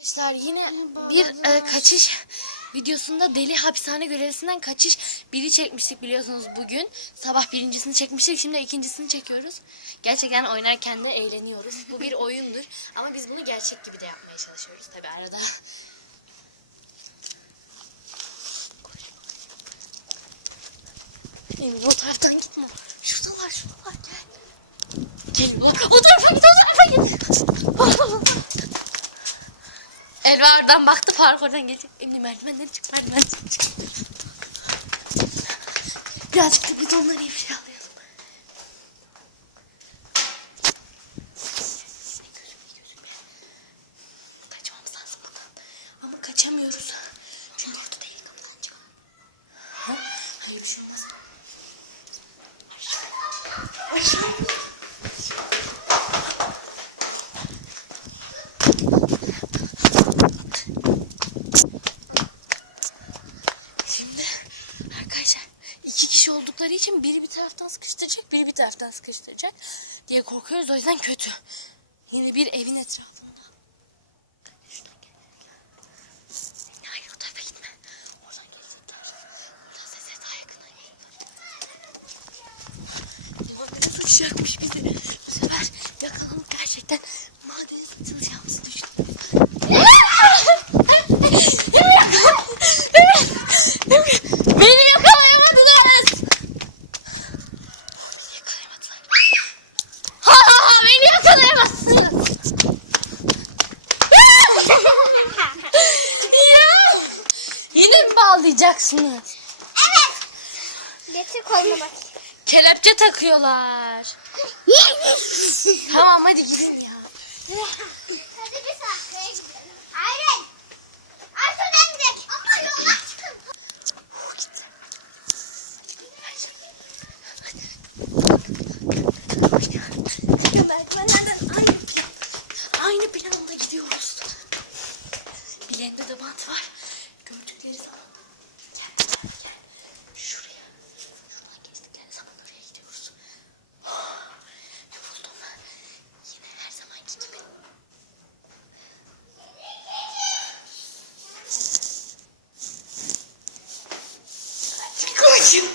Arkadaşlar yine bir e, kaçış videosunda deli hapishane görevlisinden kaçış biri çekmiştik biliyorsunuz bugün. Sabah birincisini çekmiştik şimdi ikincisini çekiyoruz. Gerçekten oynarken de eğleniyoruz. Bu bir oyundur ama biz bunu gerçek gibi de yapmaya çalışıyoruz tabi arada. Emin o taraftan gitme. Şuradalar şuradalar gel. Gelin bak o tarafa git o tarafa git. Elva oradan baktı Faruk oradan gelecek. Emni merdivenden çık merdivenden çık. Birazcık da biz gözüme. Kaçmamız lazım buradan. Ama kaçamıyoruz. Çünkü orada değil kapıdan çık. Ha? Hayır bir şey olmaz. Aşağı. Şimdi arkadaşlar iki kişi oldukları için biri bir taraftan sıkıştıracak, biri bir taraftan sıkıştıracak diye korkuyoruz. O yüzden kötü. Yine bir evin etrafında. Hayır o tarafa gitme. Oradan gelecekler. Oradan sesler daha. Maden sıkışacakmış bizi. Bu sefer yakalanıp gerçekten maden sıkışacağımızı düşündüm. Beni yakalayamadılar. Yakalayamadılar. Ha ha ha beni yakalayamazsınız. ya. Yine mi bağlayacaksınız? Getir koluna bak. Takıyorlar. tamam hadi gidin ya. Hadi bir sahneye gidelim. Hayır. Arkadan gidelim. Ama yola çıkın. Merdivenlerden aynı plan. Aynı planla gidiyoruz. Bileğinde de bant var. Gördükleri zaman. Gel gel gel. Şuraya. Şuradan geçtikleri zaman oraya gidiyoruz. Oh, Yoruldum. Yine her zamanki gibi. Koşun.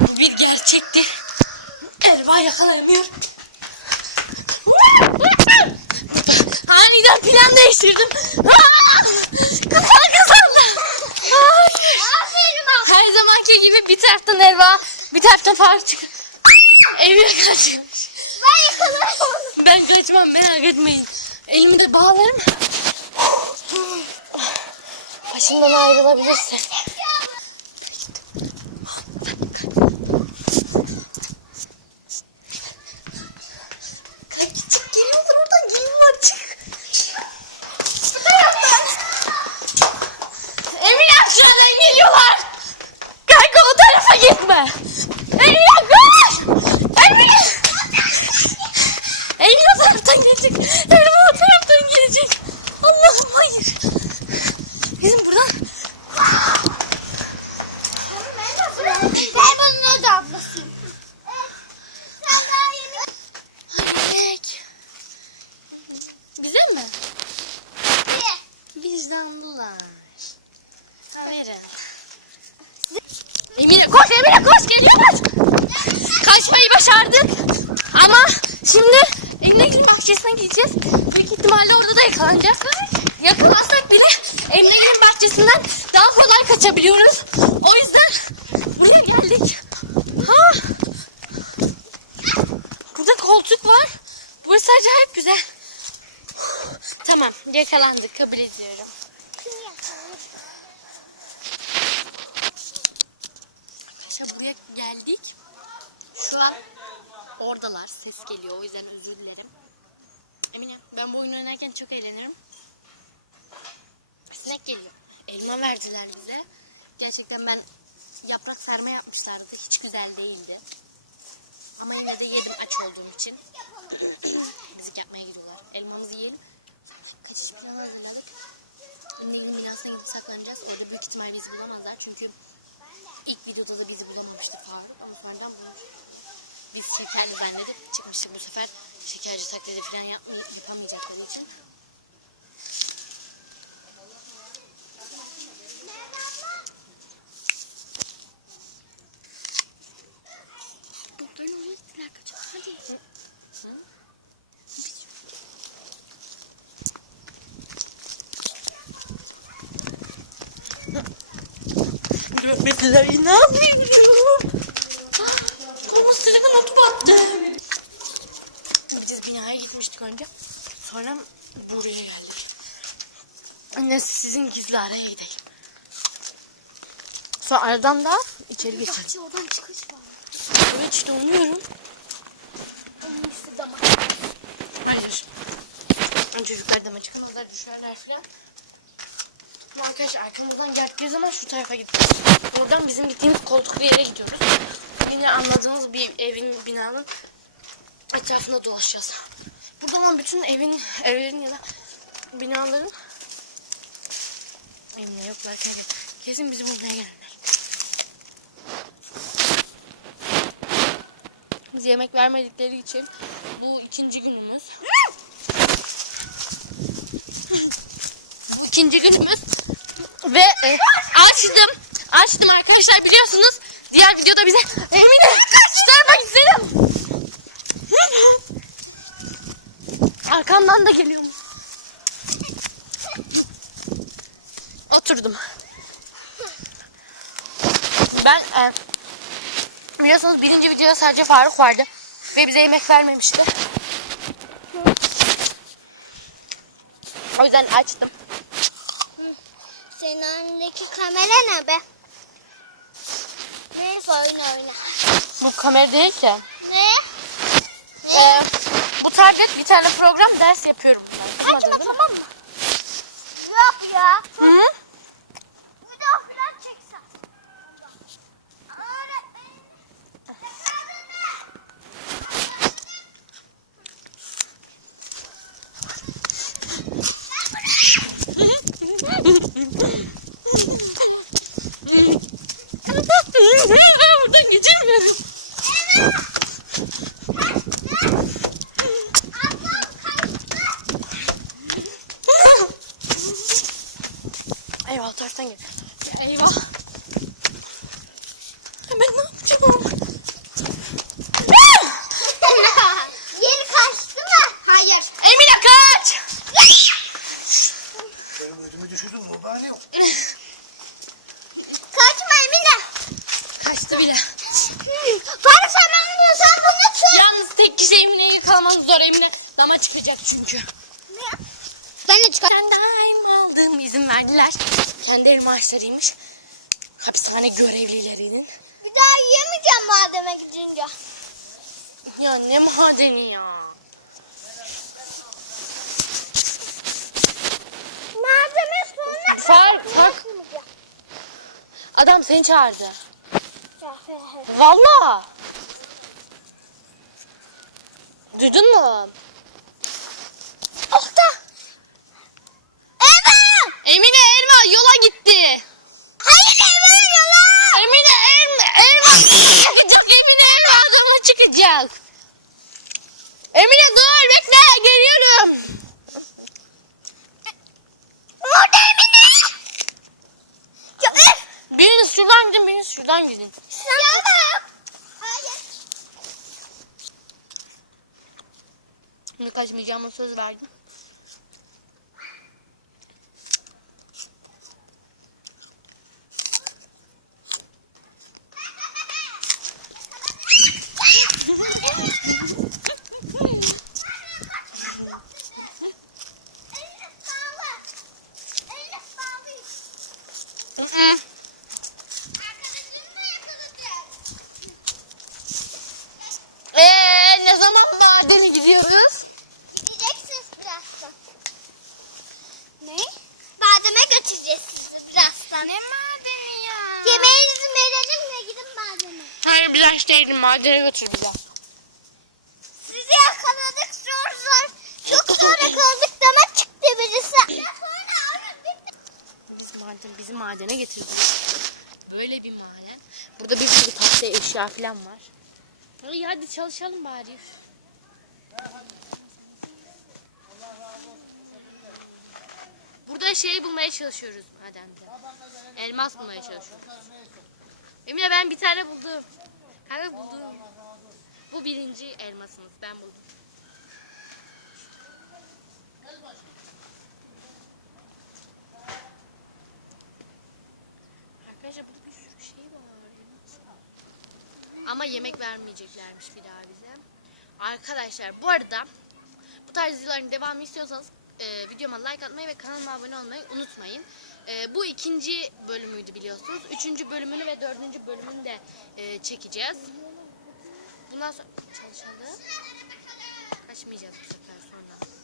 Bu bir gerçektir. Erva yakalayamıyor. Aniden plan değiştirdim. Kafa kazandı. Aferin bak. Her zamanki gibi bir taraftan Erva, bir taraftan Faruk çıkıyor. Evine kaçmış. Ben yakalarım onu. Ben kaçmam merak etmeyin. Elimi de bağlarım. Başımdan ayrılabilirsin. Kaç çık geliyorlar oradan geliyorlar çık. Bu taraftan. Emin aşağıdan geliyorlar. Kanka o tarafa gitme. Emin koş. Emin. Emin o taraftan gelecek. Emin o taraftan gelecek. Allah'ım hayır. Bizim buradan Ben bunun da ablasıyım. Sen daha yeni... Hayır. Bize mi? Vicdanlılar. Ha verin. Emine koş Emine koş geliyorlar. Kaçmayı başardık. Ama şimdi Emine Gül'ün bahçesine gideceğiz. Büyük ihtimalle orada da yakalanacağız. Yakalansak bile Emine Gül'ün bahçesinden daha kolay kaçabiliyoruz. O yüzden buraya geldik. Ha. Burada koltuk var. Burası acayip güzel. Tamam yakalandık kabul ediyorum. Arkadaşlar buraya geldik. Şu an oradalar. Ses geliyor. O yüzden özür dilerim. Emine ben bu oyunu oynarken çok eğlenirim. Sinek geliyor. Elma verdiler bize. Gerçekten ben yaprak sarma yapmışlardı. Hiç güzel değildi. Ama yine de yedim aç olduğum için. Müzik yapmaya gidiyorlar. Elmamızı yiyelim. Kaçış planı hazırladık. Annemin binasına gidip saklanacağız. Orada büyük ihtimal bizi bulamazlar. Çünkü ilk videoda da bizi bulamamıştı Faruk. Ama sonradan bulmuş. Biz şekerli zannedip çıkmıştık bu sefer. Şekerci taklidi falan yapmay yapamayacakları için. Böyle olmazdılar kaçalım. Hadi. Görmediler inanmıyorum. Thomas telefon atıp attı. Biz binaya gitmiştik önce. Sonra buraya geldik. Anne sizin gizli araya gidelim. Sonra aradan da içeri geçelim. Bahçe oradan çıkış var. Evet işte umuyorum. Onun üstü damak. Hayır. Çocuklar dama çıkın onlar düşerler filan. Ama arkadaşlar arkamızdan geldiği zaman şu tarafa gidiyoruz. Oradan bizim gittiğimiz koltuklu yere gidiyoruz. Yine anladığımız bir evin, binanın etrafında dolaşacağız. Burada olan bütün evin, evlerin ya da binaların evine yoklar tabii. Kesin bizi bulmaya gelirler. Biz yemek vermedikleri için bu ikinci günümüz. İkinci günümüz. Ve e, açtım. Açtım arkadaşlar biliyorsunuz. Diğer videoda bize Emine şu tarafa gidelim. Arkamdan da geliyorum. Oturdum. Ben e, biliyorsunuz birinci videoda sadece Faruk vardı. Ve bize yemek vermemişti. O yüzden açtım. Senin önündeki kamera ne be? Neyse oyna oyna. Bu kamera değil ki. Ne? Ee, bu tablet bir tane program ders yapıyorum. Kaçma tamam mı? Yok ya. Hı? Bir daha falan çeksen. Öğretmenim. Buradan geçemiyorum. Eyvah taraftan gel. Eyvah. Ben ne yapacağım? Yeri kaçtı mı? Hayır. Emine kaç! Benim ödümü düşürdün mübarek yok. Kaçma Emine. Kaçtı bile. Faruk sen bana diyorsan bunu tut. Yalnız tek kişi Emine'yi yakalamak zor. Emine dama çıkacak çünkü. Ben de çıkar. Ben daim aldım izin verdiler. Kendi elim maaşlarıymış. Hapishane görevlilerinin. Bir daha yiyemeyeceğim mademe gidince. Ya ne madeni ya. Malzeme sonra Fark bak adam seni çağırdı. Valla. Duydun mu? Altta. Evet. Emine Elma yola gitti. Hayır Emine yalan. Emine Elma Elma çıkacak Emine Elma adama çıkacak. Emine dur bekle geliyorum. Orada Emine. Ya öf. Biriniz şuradan gidin biriniz şuradan gidin. Yalan. Hayır. Şimdi kaçmayacağıma söz verdim. Elif sağlı. Elif sağlı. Hı. Arkadaşını mı yakaladın? Ee, ne zaman madene gidiyoruz? Gideceksiniz birazdan. Ne? Bademe götüreceğiz sizi birazdan. Ne madeni ya? Yemeğinizi verelim ve gidin bademe. Değilim madene götür bizi. Sizi yakaladık zor zor. Çok sonra kaldık dama çıktı birisi. Bitti. maden, bizi madene getirdi. Böyle bir maden. Burada bir sürü tahta eşya falan var. İyi hadi çalışalım bari. Burada şey bulmaya çalışıyoruz madende. Elmas bulmaya çalışıyoruz. Emine ben bir tane buldum. Kanka buldum. Bu birinci elmasımız. Ben buldum. Arkadaşlar burada bir sürü şey var. Ama yemek vermeyeceklermiş bir daha bize. Arkadaşlar bu arada bu tarz videoların devamı istiyorsanız e, videoma like atmayı ve kanalıma abone olmayı unutmayın. E, bu ikinci bölümüydü biliyorsunuz. Üçüncü bölümünü ve dördüncü bölümünü de e, çekeceğiz. Bundan sonra çalışalım. Kaçmayacağız bu sefer sonra.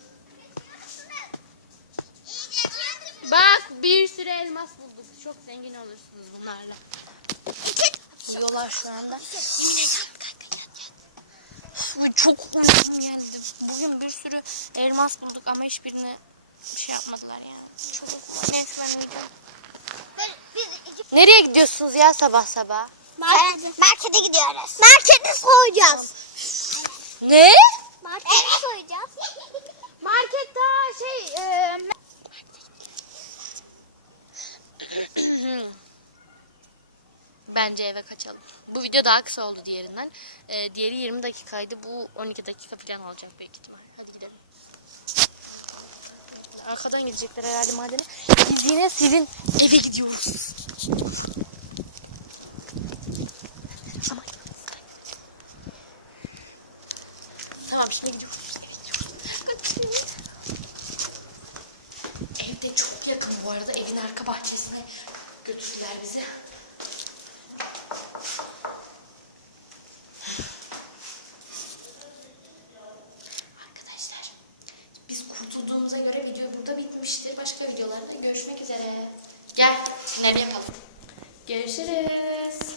Bak bir sürü elmas bulduk. Çok zengin olursunuz bunlarla. Yiyorlar şu anda. Emine gel kanka gel gel. Uf, Çok uykum geldi. Bugün bir sürü elmas bulduk ama hiçbirini şey yapmadılar yani. Çok neyse ben iki Nereye gidiyorsunuz ya sabah sabah? markete, markete gidiyoruz. Markete soyacağız. Ne? Markete soyacağız. Market daha şey e, Bence eve kaçalım. Bu video daha kısa oldu diğerinden. Ee, diğeri 20 dakikaydı. Bu 12 dakika falan olacak büyük ihtimal. Arkadan gidecekler herhalde madene. Biz yine sizin eve gidiyoruz. Tamam. Tamam şimdi gidiyoruz. Eve gidiyoruz. Evde çok yakın bu arada. Evin arka bahçesine götürdüler bizi.